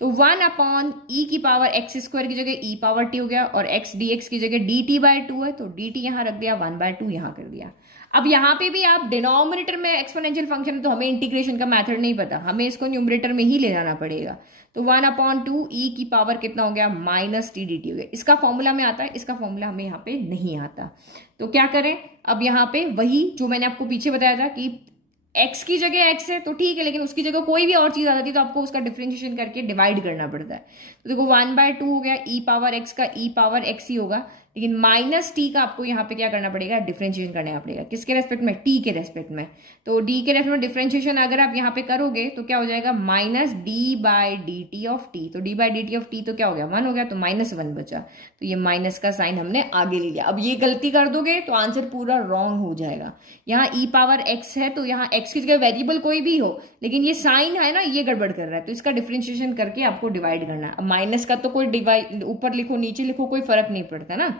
तो 1 अपॉन ई की पावर एक्स स्क्वायर की जगह ई पावर टी हो गया, और x dx की जगह dt बाय 2 है, तो dt यहाँ रख दिया, 1/2 यहाँ कर दिया। अब यहाँ पे भी आप डिनोमिनेटर में एक्सपोनेंशियल फंक्शन है तो हमें इंटीग्रेशन का मेथड नहीं पता, हमें इसको न्यूमरेटर में ही ले जाना पड़ेगा। तो 1/2 ई की पावर कितना हो गया, माइनस टी dt हो गया। इसका फॉर्मूला में आता है, इसका फॉर्मूला हमें यहाँ पे नहीं आता, तो क्या करें, अब यहाँ पे वही जो मैंने आपको पीछे बताया था कि x की जगह x है तो ठीक है, लेकिन उसकी जगह कोई भी और चीज आ जाती है तो आपको उसका डिफरेंशिएशन करके डिवाइड करना पड़ता है। तो देखो 1/2 हो गया, e पावर x का e पावर x ही होगा, लेकिन माइनस टी का आपको यहाँ पे क्या करना पड़ेगा, डिफरेंशिएशन करना पड़ेगा, किसके रेस्पेक्ट में, टी के रेस्पेक्ट में। तो डी के रेस्पेक्ट में डिफरेंशिएशन अगर आप यहाँ पे करोगे तो क्या हो जाएगा, minus d by d t of t, तो d by d t of t तो क्या हो गया, 1 हो गया, तो -1 बचा, तो ये माइनस का साइन हमने आगे ले लिया। अब ये गलती कर दोगे तो आंसर पूरा रॉन्ग हो जाएगा। यहाँ e पावर x है तो यहाँ x की जगह वेरिएबल कोई भी हो, लेकिन ये साइन है ना, ये गड़बड़ कर रहा है, तो इसका डिफरेंशिएशन करके आपको डिवाइड करना है। अब माइनस का तो कोई डिवाइड, ऊपर लिखो नीचे लिखो कोई फर्क नहीं पड़ता ना,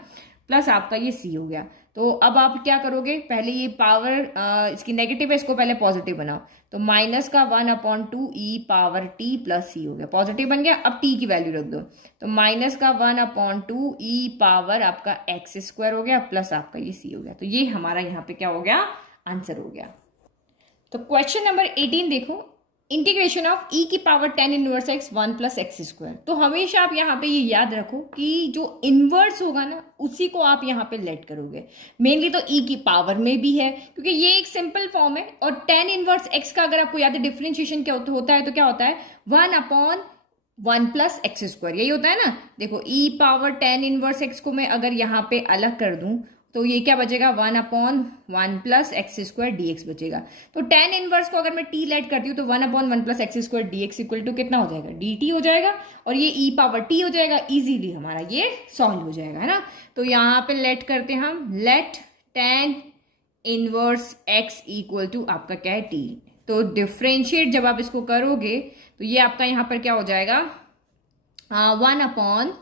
प्लस आपका ये c हो गया। तो अब आप क्या करोगे, पहले ये पावर इसकी नेगेटिव है, इसको पहले पॉजिटिव बनाओ, तो माइनस का 1/2 ई पावर टी प्लस सी हो गया, पॉजिटिव बन गया। अब टी की वैल्यू रख दो, तो माइनस का 1/2 ई पावर आपका एक्स स्क्वायर हो गया प्लस आपका ये सी हो गया। तो ये हमारा यहाँ पे क्या हो गया, आंसर हो गया। तो क्वेश्चन नंबर 18 देखो, इंटीग्रेशन ऑफ e की power 10 inverse x 1 plus x square. तो हमेशा आप यहाँ पे ये याद रखो कि जो इनवर्स होगा ना उसी को आप यहाँ पे लेट करोगे। मेनली तो e की पावर में भी है क्योंकि ये एक सिंपल फॉर्म है, और 10 इनवर्स x का अगर आपको याद है डिफरेंशिएशन क्या होता है, तो क्या होता है 1 अपॉन 1 प्लस एक्स स्क्वायर, यही होता है ना। देखो e पावर 10 इनवर्स x को मैं अगर यहाँ पे अलग कर दूं तो ये क्या बचेगा 1 upon 1 plus x square dx बचेगा। तो 10 इनवर्स को अगर मैं t लेट करती हूँ तो 1 upon 1 plus x square dx equal to कितना हो जाएगा dt हो जाएगा, और ये e पावर t हो जाएगा। इजीली हमारा ये सॉल्व हो जाएगा, है ना। तो यहाँ पे लेट करते हैं हम, let 10 inverse x equal to आपका क्या है t। तो डिफ्रेंशिएट जब आप इसको करोगे तो ये आपका यहाँ पर क्या हो जाएगा 1 upon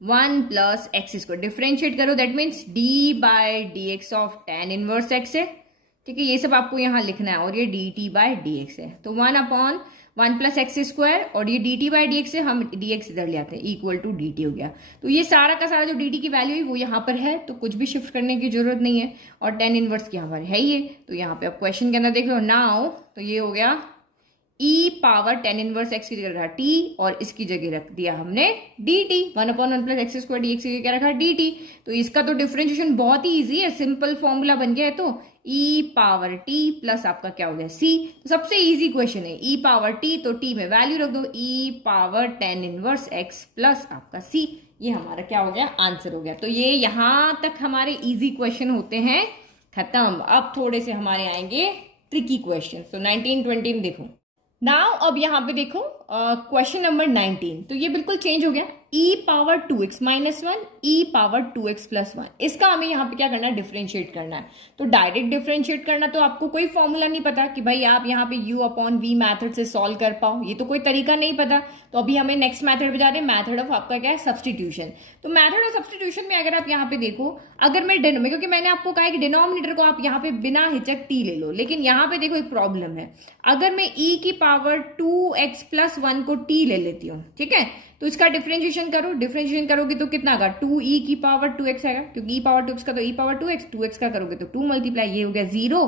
1 plus x square. Differentiate करो that means d by d x of 10 inverse x है, ठीक है। ये सब आपको यहाँ लिखना है, और ये dt बाय dx है। तो 1 अपॉन 1 प्लस एक्स स्क्वायर, और ये dt बाय dx है, हम dx इधर ले आते हैं, इक्वल टू dt हो गया। तो ये सारा का सारा जो dt की वैल्यू है वो यहाँ पर है, तो कुछ भी शिफ्ट करने की जरूरत नहीं है, और 10 इनवर्स यहाँ पर है ही। तो यहाँ पे आप क्वेश्चन के अंदर देख लो नाउ, तो ये हो गया e पावर 10 इनवर्स x की जगह रखा t, और इसकी जगह रख दिया हमने dt, 1 upon 1 plus x square dx की क्या रखा dt। तो इसका तो डिफरेंशिएशन बहुत ही इजी है, सिंपल फॉर्मूला बन गया है। तो e पावर t प्लस आपका क्या हो गया c। तो सबसे इजी क्वेश्चन है, e पावर t तो t में वैल्यू रख दो, e power 10 inverse x plus आपका c, ये हमारा क्या हो गया आंसर हो गया। तो ये यहां तक हमारे इजी क्वेश्चन होते हैं खत्म। अब थोड़े से हमारे आएंगे ट्रिकी क्वेश्चन। तो 19 20 देखो नाउ, अब यहाँ पे देखो क्वेश्चन नंबर 19, तो ये बिल्कुल चेंज हो गया, e power 2x minus 1 e power 2x plus 1। इसका हमें यहाँ पे क्या करना है डिफरेंशिएट करना है। तो डायरेक्ट डिफरेंशिएट करना तो आपको कोई फॉर्मूला नहीं पता कि भाई आप यहाँ पे u अपॉन v मेथड से सॉल्व कर पाओ, ये तो कोई तरीका नहीं पता। तो अभी हमें नेक्स्ट मेथड पे जा रहे हैं, मेथड ऑफ आपका क्या है सब्सटीट्यूशन। तो मेथड ऑफ सब्सटीट्यूशन में अगर आप यहाँ पे देखो, अगर मैं क्योंकि मैंने आपको कहा कि डिनोमिनेटर को आप यहाँ पे बिना हिचक t ले लो, लेकिन यहाँ पे देखो एक प्रॉब्लम है, अगर मैं e की पावर 2x प्लस 1 को t ले लेती हूँ, ठीक है, तो इसका डिफरेंशिएशन करो, डिफरेंशिएशन करोगे तो कितना आएगा 2e की पावर 2x आएगा, क्योंकि e पावर 2x का तो e पावर 2x, 2x का करोगे तो 2 मल्टीप्लाई, ये हो गया 0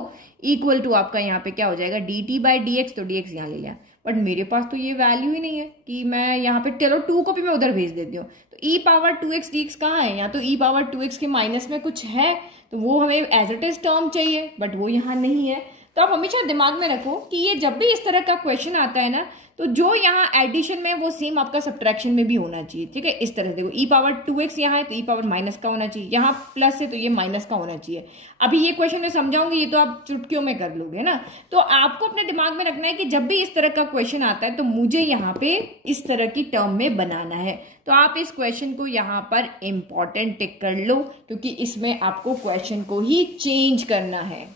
इक्वल टू आपका यहाँ पे क्या हो जाएगा dt बाई dx। तो dx यहाँ ले लिया, बट मेरे पास तो ये वैल्यू ही नहीं है कि मैं यहाँ पे, चलो 2 को भी मैं उधर भेज देती हूँ। तो e पावर 2x dx कहाँ है, यहाँ तो e पावर 2x के माइनस में कुछ है, तो वो हमें एज इट इज टर्म चाहिए, बट वो यहाँ नहीं है। तो आप हमेशा दिमाग में रखो कि ये जब भी इस तरह का क्वेश्चन आता है ना, तो जो यहाँ एडिशन में वो सेम आपका सब्ट्रैक्शन में भी होना चाहिए, ठीक है। इस तरह से देखो e पावर 2x यहाँ है तो e पावर माइनस का होना चाहिए, यहाँ प्लस है तो ये माइनस का होना चाहिए। अभी ये क्वेश्चन में समझाऊंगी, ये तो आप चुटकियों में कर लोगे ना। तो आपको अपने दिमाग में रखना है कि जब भी इस तरह का क्वेश्चन आता है तो मुझे यहाँ पे इस तरह की टर्म में बनाना है। तो आप इस क्वेश्चन को यहाँ पर इंपॉर्टेंट टिक कर लो, क्योंकि इसमें आपको क्वेश्चन को ही चेंज करना है।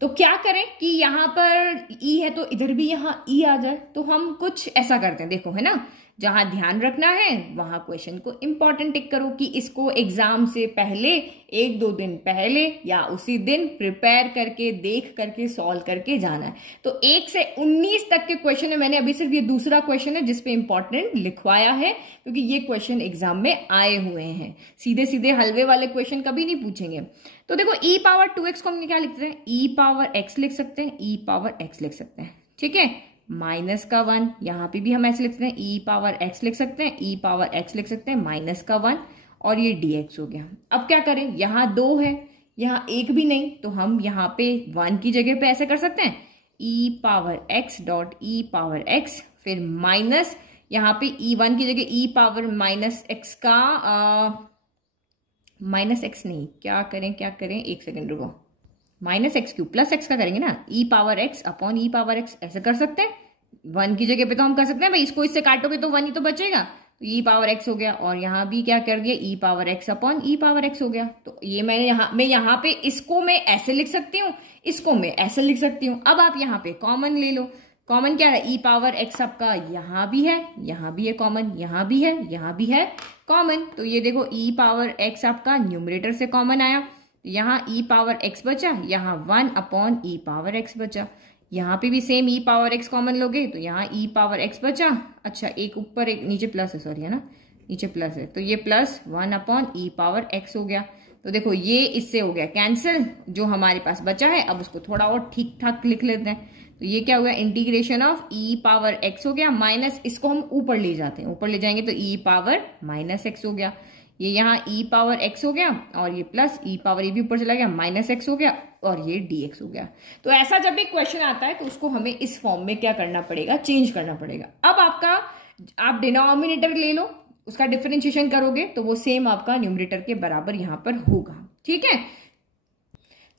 तो क्या करें कि यहाँ पर ई है तो इधर भी यहाँ ई आ जाए, तो हम कुछ ऐसा करते हैं, देखो है ना, जहां ध्यान रखना है वहां क्वेश्चन को इंपॉर्टेंट टिक करो कि इसको एग्जाम से पहले 1-2 दिन पहले या उसी दिन प्रिपेयर करके देख करके सॉल्व करके जाना है। तो 1 से 19 तक के क्वेश्चन है, मैंने अभी सिर्फ ये दूसरा क्वेश्चन है जिसपे इंपॉर्टेंट लिखवाया है, क्योंकि ये क्वेश्चन एग्जाम में आए हुए हैं। सीधे सीधे हलवे वाले क्वेश्चन कभी नहीं पूछेंगे। तो देखो e पावर 2x को हम क्या लिखते हैं, e पावर x लिख सकते हैं, e पावर x लिख सकते हैं, ठीक है, माइनस का 1, यहाँ पे भी हम ऐसे लिख सकते हैं, e पावर x लिख सकते हैं, e पावर x लिख सकते हैं, माइनस का 1, और ये dx हो गया। अब क्या करें, यहाँ 2 है, यहाँ 1 भी नहीं, तो हम यहाँ पे 1 की जगह पे ऐसे कर सकते हैं, e power x dot e power x, फिर माइनस यहाँ पे e1 की जगह e पावर माइनस x का माइनस x नहीं, क्या करें, एक सेकेंड रुको, minus x cube plus x का करेंगे ना, ई पावर एक्स अपॉन ई पावर एक्स, ऐसे कर सकते हैं। 1 की जगह पे तो हम कर सकते हैं भाई, इसको इससे काटोगे तो 1 ही तो बचेगा, तो ई पावर एक्स हो गया, और यहाँ भी क्या कर दिया, ई पावर एक्स अपॉन ई पावर एक्स हो गया। तो ये मैं यहाँ पे इसको मैं ऐसे लिख सकती हूँ, इसको मैं ऐसे लिख सकती हूँ। अब आप यहाँ पे कॉमन ले लो, कॉमन क्या है, ई पावर एक्स आपका यहाँ भी है कॉमन, यहाँ भी है कॉमन। तो ये देखो ई पावर एक्स आपका न्यूमरेटर से कॉमन आया, यहाँ e पावर x बचा, यहाँ 1 अपॉन e पावर x बचा, यहाँ पे भी same e power x common लोगे तो यहाँ e पावर x बचा। अच्छा, एक ऊपर एक नीचे प्लस है, सॉरी है ना, नीचे प्लस है, तो ये plus 1 upon e power x हो गया। तो देखो ये इससे हो गया कैंसिल, जो हमारे पास बचा है अब उसको थोड़ा और ठीक ठाक लिख लेते हैं। तो ये क्या हो गया, integration of E power x हो गया, माइनस इसको हम ऊपर ले जाते हैं, ऊपर ले जाएंगे तो ई पावर माइनस एक्स हो गया। ये यहाँ ई पावर एक्स हो गया और ये प्लस ई पावर, ये भी ऊपर चला गया, माइनस एक्स हो गया और ये dx हो गया। तो ऐसा जब एक क्वेश्चन आता है तो उसको हमें इस फॉर्म में क्या करना पड़ेगा, चेंज करना पड़ेगा। अब आप डिनोमिनेटर ले लो, उसका डिफरेंशिएशन करोगे तो वो सेम आपका न्यूमरेटर के बराबर यहां पर होगा। ठीक है,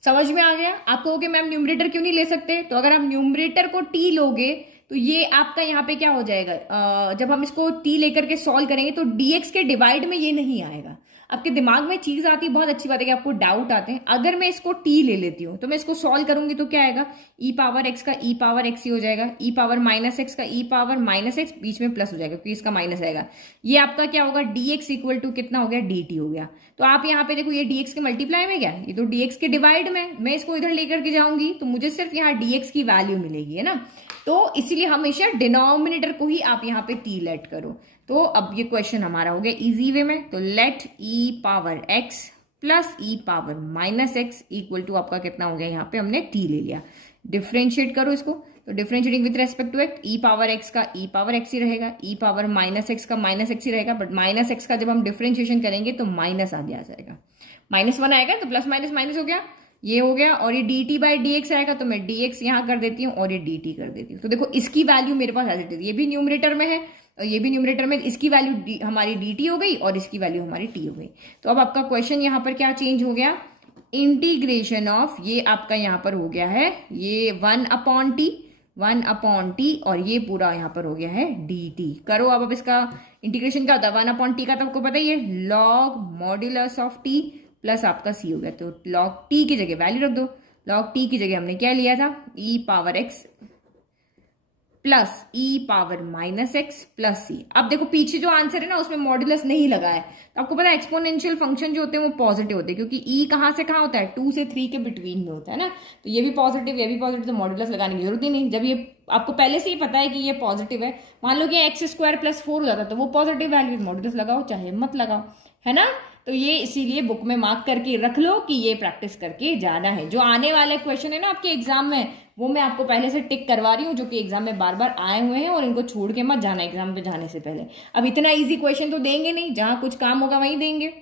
समझ में आ गया आपको कि मैम न्यूमरेटर क्यों नहीं ले सकते? तो अगर आप न्यूमरेटर को t लोगे तो ये आपका यहाँ पे क्या हो जाएगा, जब हम इसको t लेकर के सॉल्व करेंगे तो dx के डिवाइड में ये नहीं आएगा। आपके दिमाग में चीज आती है, बहुत अच्छी बात है कि आपको डाउट आते हैं। अगर मैं इसको t ले लेती हूँ तो मैं इसको सॉल्व करूंगी तो क्या आएगा, e पावर x का e पावर x ही हो जाएगा, e पावर माइनस x का e पावर माइनस x, बीच में प्लस हो जाएगा क्योंकि इसका माइनस आएगा। ये आपका क्या होगा, dx इक्वल टू कितना हो गया, dt हो गया। तो आप यहाँ पे देखो ये dx के मल्टीप्लाई में क्या, ये तो dx के डिवाइड में, मैं इसको इधर लेकर के जाऊंगी तो मुझे सिर्फ यहाँ dx की वैल्यू मिलेगी, है ना। तो इसीलिए हमेशा डिनोमिनेटर को ही आप यहाँ पे t लेट करो। तो अब ये क्वेश्चन हमारा हो गया इजी वे में। तो let e power x plus e power minus x equal to आपका कितना हो गया, यहाँ पे हमने t ले लिया। डिफरेंशिएट करो इसको, तो differentiating with respect to x, e power x का e पावर x ही रहेगा, e पावर माइनस एक्स का माइनस एक्स ही रहेगा, बट माइनस एक्स का जब हम डिफरेंशिएशन करेंगे तो माइनस आगे आ जाएगा, -1 आएगा तो प्लस माइनस माइनस हो गया, ये हो गया। और ये dt बाई dx आएगा तो मैं dx यहां कर देती हूँ और ये dt कर देती हूँ। तो देखो इसकी वैल्यू मेरे पास एज इट इज, ये भी न्यूमरेटर में है और ये भी न्यूमरेटर में, इसकी वैल्यू हमारी dt हो गई और इसकी वैल्यू हमारी t हो गई। तो अब आपका क्वेश्चन यहाँ पर क्या चेंज हो गया, इंटीग्रेशन ऑफ, ये आपका यहाँ पर हो गया है ये 1/t और ये पूरा यहाँ पर हो गया है dt। करो अब इसका इंटीग्रेशन क्या होता है, 1/t का तो आपको पता ही है, log modulus of t plus आपका c हो गया। तो log t की जगह वैल्यू रख दो, log t की जगह हमने क्या लिया था, e power x plus e power minus x plus c. अब देखो पीछे जो आंसर है ना उसमें मॉड्यूलस नहीं लगा है, तो आपको पता है एक्सपोनेंशियल फंक्शन जो होते हैं वो पॉजिटिव होते हैं, क्योंकि e कहां से कहां होता है, 2 से 3 के बिटवीन में होता है ना। तो ये भी पॉजिटिव तो मॉड्यूलस लगाने की जरूरत ही नहीं। जब ये आपको पहले से ही पता है कि ये पॉजिटिव है, मान लो कि x² + 4 हो जाता तो वो पॉजिटिव वैल्यू, मॉड्यूलस लगाओ चाहे मत लगाओ, है ना। तो ये इसीलिए बुक में मार्क करके रख लो कि ये प्रैक्टिस करके जाना है। जो आने वाले क्वेश्चन है ना आपके एग्जाम में, वो मैं आपको पहले से टिक करवा रही हूँ, जो कि एग्जाम में बार बार आए हुए हैं, और इनको छोड़ के मत जाना एग्जाम पे जाने से पहले। अब इतना इजी क्वेश्चन तो देंगे नहीं, जहां कुछ काम होगा वहीं देंगे।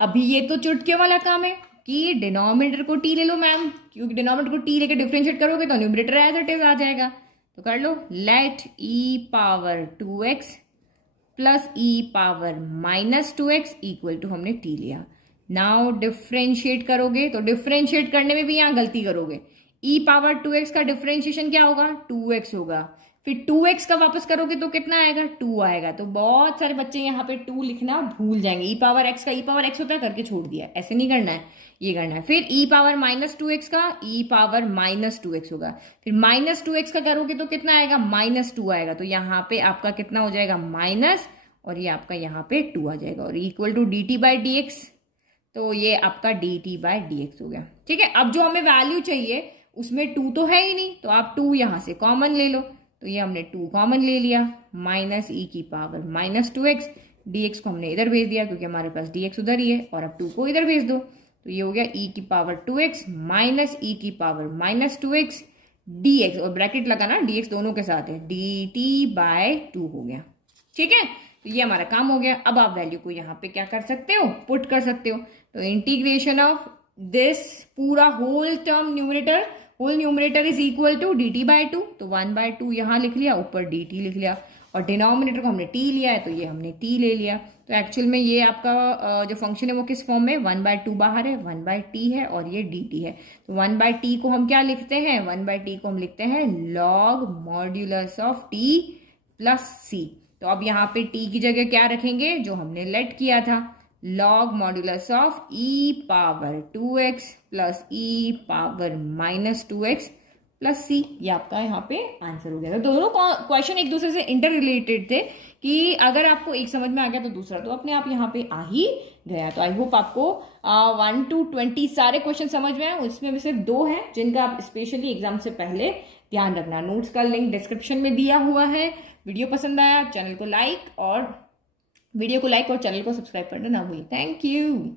अभी ये तो चुटकियों वाला काम है कि डिनोमिनेटर को t ले लो मैम, क्योंकि डिनोमिनेटर को t लेके डिफरेंशिएट करोगे तो न्यूमरेटर एज इट इज आ जाएगा। तो कर लो, let e power 2x plus e power minus 2x equal to, हमने t लिया। नाउ डिफरेंशिएट करोगे तो डिफरेंशिएट करने में भी यहां गलती करोगे, e पावर 2x का डिफरेंशिएशन क्या होगा, 2x होगा, फिर 2x का वापस करोगे तो कितना आएगा, 2 आएगा। तो बहुत सारे बच्चे यहाँ पे 2 लिखना भूल जाएंगे, e पावर x का e पावर x होता है करके छोड़ दिया, ऐसे नहीं करना है, ये करना है। फिर e पावर माइनस 2x का e पावर माइनस 2x होगा, फिर माइनस 2x का करोगे तो कितना आएगा, -2 आएगा। तो यहाँ पे आपका कितना हो जाएगा, माइनस, और ये आपका यहाँ पे 2 आ जाएगा, और equal to dt by dx, तो ये आपका dt बाई dx हो गया। ठीक है, अब जो हमें वैल्यू चाहिए उसमें 2 तो है ही नहीं, तो आप 2 यहां से कॉमन ले लो, तो ये हमने 2 कॉमन ले लिया, माइनस e की पावर माइनस 2x, dx को हमने इधर भेज दिया क्योंकि हमारे पास dx उधर ही है, और अब 2 को इधर भेज दो, तो ये हो गया e की पावर 2x माइनस e की पावर माइनस 2x dx, और ब्रैकेट लगाना, dx दोनों के साथ है, dt बाय 2 हो गया। ठीक है, तो ये हमारा काम हो गया। अब आप वैल्यू को यहाँ पे क्या कर सकते हो, पुट कर सकते हो। तो इंटीग्रेशन ऑफ दिस पूरा whole term numerator, whole numerator is equal to dt by 2, तो 1/2 यहां लिख लिया, ऊपर dt लिख लिया, और डिनोमिनेटर को हमने t लिया है तो ये हमने t ले लिया। तो एक्चुअल में ये आपका जो फंक्शन है वो किस फॉर्म में, 1/2 बाहर है, 1/t है और ये dt है। तो 1/t को हम क्या लिखते हैं, 1/t को हम लिखते हैं log modulus of t plus c। तो अब यहाँ पे t की जगह क्या रखेंगे, जो हमने लेट किया था, log modulus of e power 2x plus e power minus 2x plus c। ये आपका यहाँ पे आंसर हो गया। तो दोनों क्वेश्चन एक दूसरे से इंटर रिलेटेड थे, कि अगर आपको एक समझ में आ गया तो दूसरा तो अपने आप यहाँ पे आ ही गया। तो आई होप आपको 1 to 20 सारे क्वेश्चन समझ में आए। उसमें सिर्फ 2 हैं जिनका आप स्पेशली एग्जाम से पहले ध्यान रखना। नोट्स का लिंक डिस्क्रिप्शन में दिया हुआ है। वीडियो पसंद आया, चैनल को लाइक और चैनल को सब्सक्राइब करना ना भूलिए। Thank you.